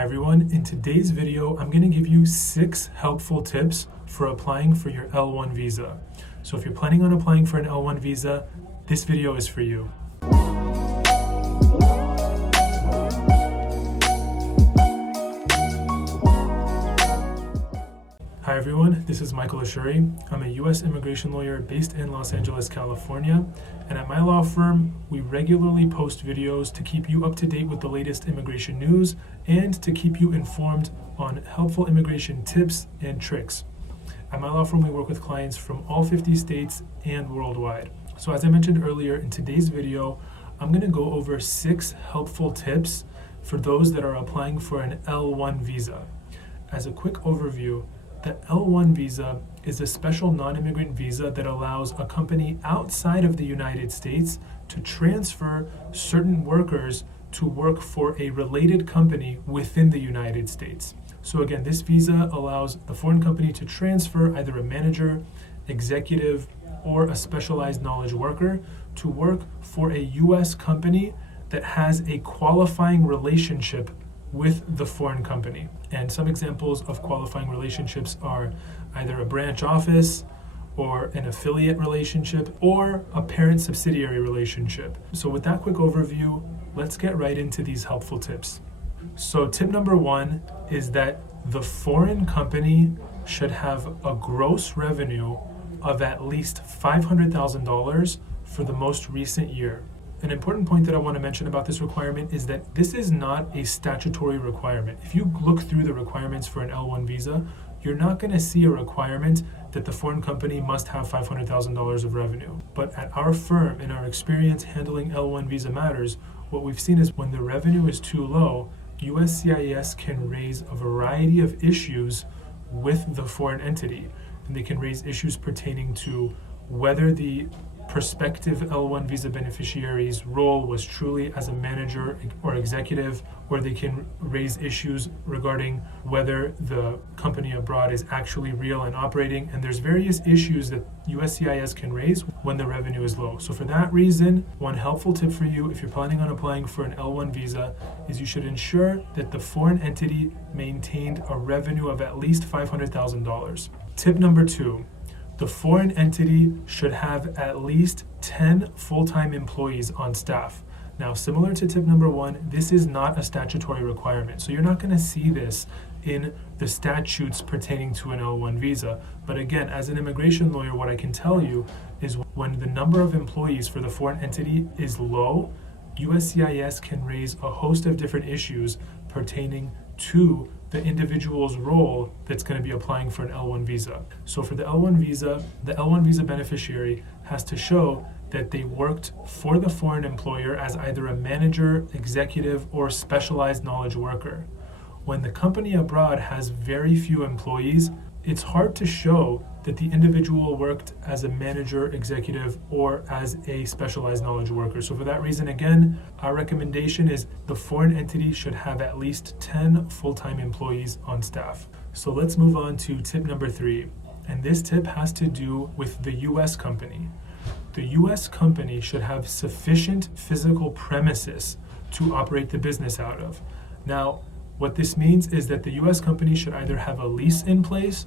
Hi everyone, in today's video I'm going to give you 6 helpful tips for applying for your L1 visa. So if you're planning on applying for an L1 visa, this video is for you. Hi everyone, this is Michael Ashoori. I'm a U.S. immigration lawyer based in Los Angeles, California, and at my law firm, we regularly post videos to keep you up to date with the latest immigration news and to keep you informed on helpful immigration tips and tricks. At my law firm, we work with clients from all 50 states and worldwide. So as I mentioned earlier, in today's video, I'm going to go over 6 helpful tips for those that are applying for an L1 visa. As a quick overview, the L1 visa is a special non-immigrant visa that allows a company outside of the United States to transfer certain workers to work for a related company within the United States. So again, this visa allows the foreign company to transfer either a manager, executive, or a specialized knowledge worker to work for a U.S. company that has a qualifying relationship with the foreign company. And some examples of qualifying relationships are either a branch office or an affiliate relationship or a parent subsidiary relationship. So with that quick overview, let's get right into these helpful tips. So tip number 1 is that the foreign company should have a gross revenue of at least $500,000 for the most recent year. An important point that I want to mention about this requirement is that this is not a statutory requirement. If you look through the requirements for an L1 visa, you're not going to see a requirement that the foreign company must have $500,000 of revenue. But at our firm, in our experience handling L1 visa matters, what we've seen is when the revenue is too low, USCIS can raise a variety of issues with the foreign entity. And they can raise issues pertaining to whether the prospective L1 visa beneficiary's role was truly as a manager or executive, or they can raise issues regarding whether the company abroad is actually real and operating. And there's various issues that USCIS can raise when the revenue is low. So for that reason, one helpful tip for you if you're planning on applying for an L1 visa is you should ensure that the foreign entity maintained a revenue of at least $500,000. Tip number 2. The foreign entity should have at least 10 full-time employees on staff. Now, similar to tip number 1, this is not a statutory requirement. So you're not going to see this in the statutes pertaining to an L1 visa. But again, as an immigration lawyer, what I can tell you is when the number of employees for the foreign entity is low, USCIS can raise a host of different issues pertaining to the individual's role that's going to be applying for an L1 visa. So for the L1 visa, the L1 visa beneficiary has to show that they worked for the foreign employer as either a manager, executive, or specialized knowledge worker. When the company abroad has very few employees, it's hard to show that the individual worked as a manager, executive, or as a specialized knowledge worker. So for that reason, again, our recommendation is the foreign entity should have at least 10 full-time employees on staff. So let's move on to tip number 3. And this tip has to do with the U.S. company. The U.S. company should have sufficient physical premises to operate the business out of. Now, what this means is that the U.S. company should either have a lease in place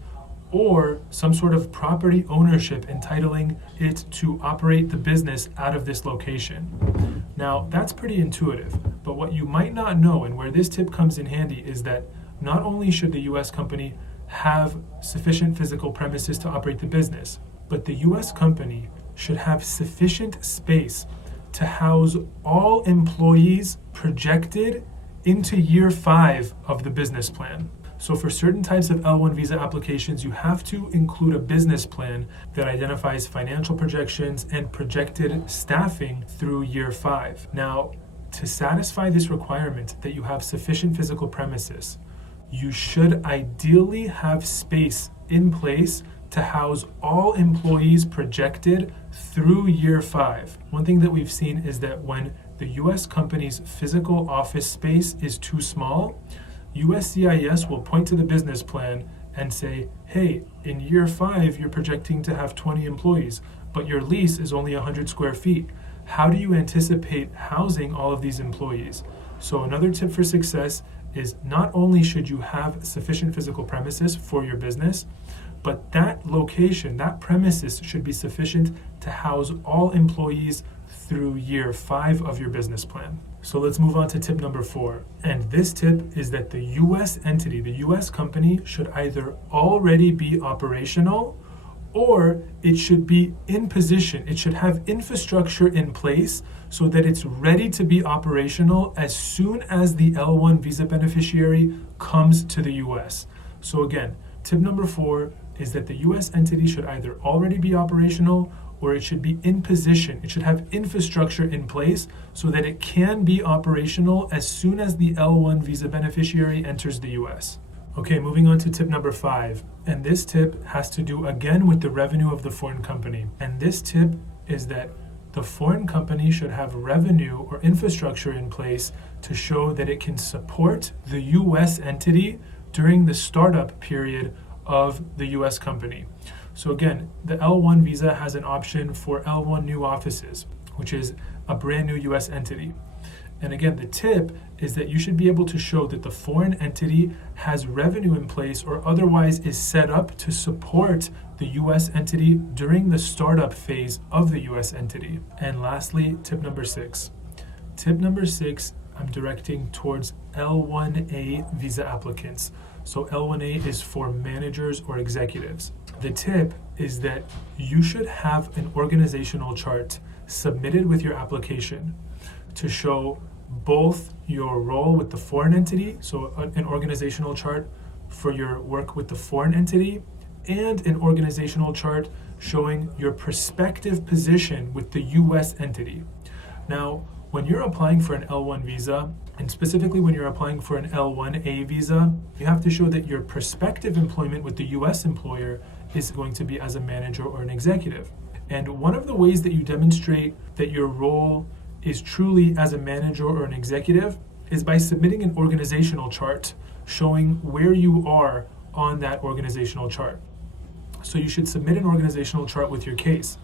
or some sort of property ownership entitling it to operate the business out of this location. Now, that's pretty intuitive, but what you might not know and where this tip comes in handy is that not only should the U.S. company have sufficient physical premises to operate the business, but the U.S. company should have sufficient space to house all employees projected into year 5 of the business plan. So for certain types of L1 visa applications, you have to include a business plan that identifies financial projections and projected staffing through year 5. Now, to satisfy this requirement that you have sufficient physical premises, you should ideally have space in place to house all employees projected through year 5. One thing that we've seen is that when the U.S. company's physical office space is too small, USCIS will point to the business plan and say, hey, in year 5, you're projecting to have 20 employees, but your lease is only 100 square feet. How do you anticipate housing all of these employees? So another tip for success is not only should you have sufficient physical premises for your business, but that location, that premises should be sufficient to house all employees through year 5 of your business plan. So let's move on to tip number 4. And this tip is that the US entity, the US company, should either already be operational or it should be in position. It should have infrastructure in place so that it's ready to be operational as soon as the L1 visa beneficiary comes to the US. So again, tip number 4 is that the US entity should either already be operational or it should be in position. It should have infrastructure in place so that it can be operational as soon as the L1 visa beneficiary enters the US. Okay, moving on to tip number 5. And this tip has to do again with the revenue of the foreign company. And this tip is that the foreign company should have revenue or infrastructure in place to show that it can support the US entity during the startup period of the US company. So again, the L1 visa has an option for L1 new offices, which is a brand new US entity. And again, the tip is that you should be able to show that the foreign entity has revenue in place or otherwise is set up to support the US entity during the startup phase of the US entity. And lastly, tip number 6. Tip number 6, I'm directing towards L1A visa applicants. So L1A is for managers or executives. The tip is that you should have an organizational chart submitted with your application to show both your role with the foreign entity, so an organizational chart for your work with the foreign entity, and an organizational chart showing your prospective position with the US entity. Now, when you're applying for an L1 visa, and specifically when you're applying for an L1A visa, you have to show that your prospective employment with the US employer is going to be as a manager or an executive. And one of the ways that you demonstrate that your role is truly as a manager or an executive is by submitting an organizational chart showing where you are on that organizational chart. So you should submit an organizational chart with your case.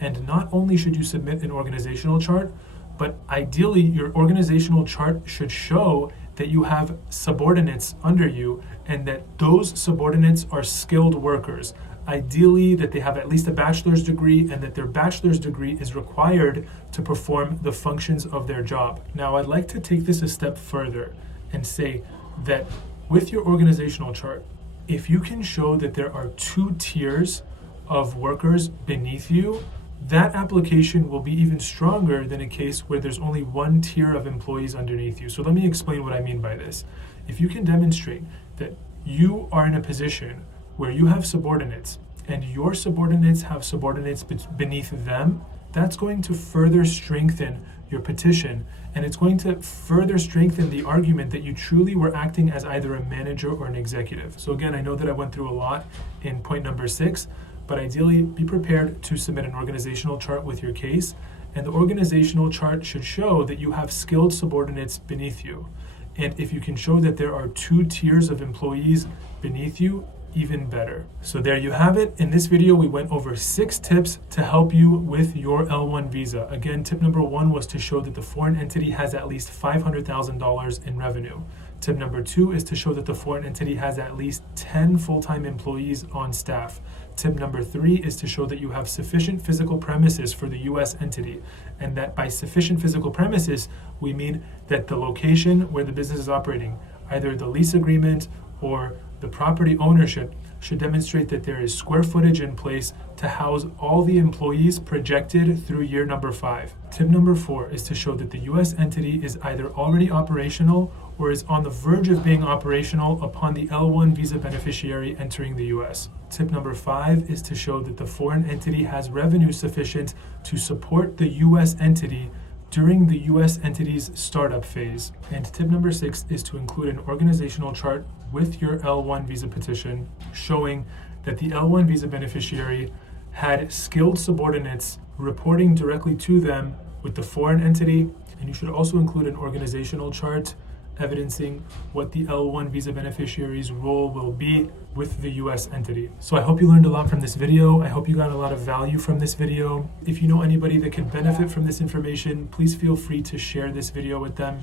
And not only should you submit an organizational chart, but ideally your organizational chart should show that you have subordinates under you and that those subordinates are skilled workers. Ideally that they have at least a bachelor's degree and that their bachelor's degree is required to perform the functions of their job. Now I'd like to take this a step further and say that with your organizational chart, if you can show that there are 2 tiers of workers beneath you, that application will be even stronger than a case where there's only 1 tier of employees underneath you. So let me explain what I mean by this. If you can demonstrate that you are in a position where you have subordinates and your subordinates have subordinates beneath them, that's going to further strengthen your petition, and it's going to further strengthen the argument that you truly were acting as either a manager or an executive. So again, I know that I went through a lot in point number 6, but ideally be prepared to submit an organizational chart with your case, and the organizational chart should show that you have skilled subordinates beneath you. And if you can show that there are 2 tiers of employees beneath you, even better. So there you have it. In this video, we went over 6 tips to help you with your L1 visa. Again, tip number 1 was to show that the foreign entity has at least $500,000 in revenue. Tip number 2 is to show that the foreign entity has at least 10 full-time employees on staff. Tip number 3 is to show that you have sufficient physical premises for the US entity, and that by sufficient physical premises, we mean that the location where the business is operating, either the lease agreement or the property ownership, should demonstrate that there is square footage in place to house all the employees projected through year number 5. Tip number 4 is to show that the US entity is either already operational or is on the verge of being operational upon the L1 visa beneficiary entering the US. Tip number 5 is to show that the foreign entity has revenue sufficient to support the US entity during the US entity's startup phase. And tip number 6 is to include an organizational chart with your L1 visa petition showing that the L1 visa beneficiary had skilled subordinates reporting directly to them with the foreign entity. And you should also include an organizational chart evidencing what the L1 visa beneficiary's role will be with the US entity. So I hope you learned a lot from this video. I hope you got a lot of value from this video. If you know anybody that could benefit from this information, please feel free to share this video with them.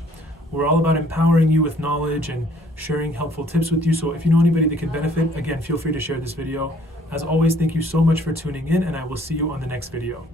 We're all about empowering you with knowledge and sharing helpful tips with you. So if you know anybody that can benefit, again, feel free to share this video. As always, thank you so much for tuning in, and I will see you on the next video.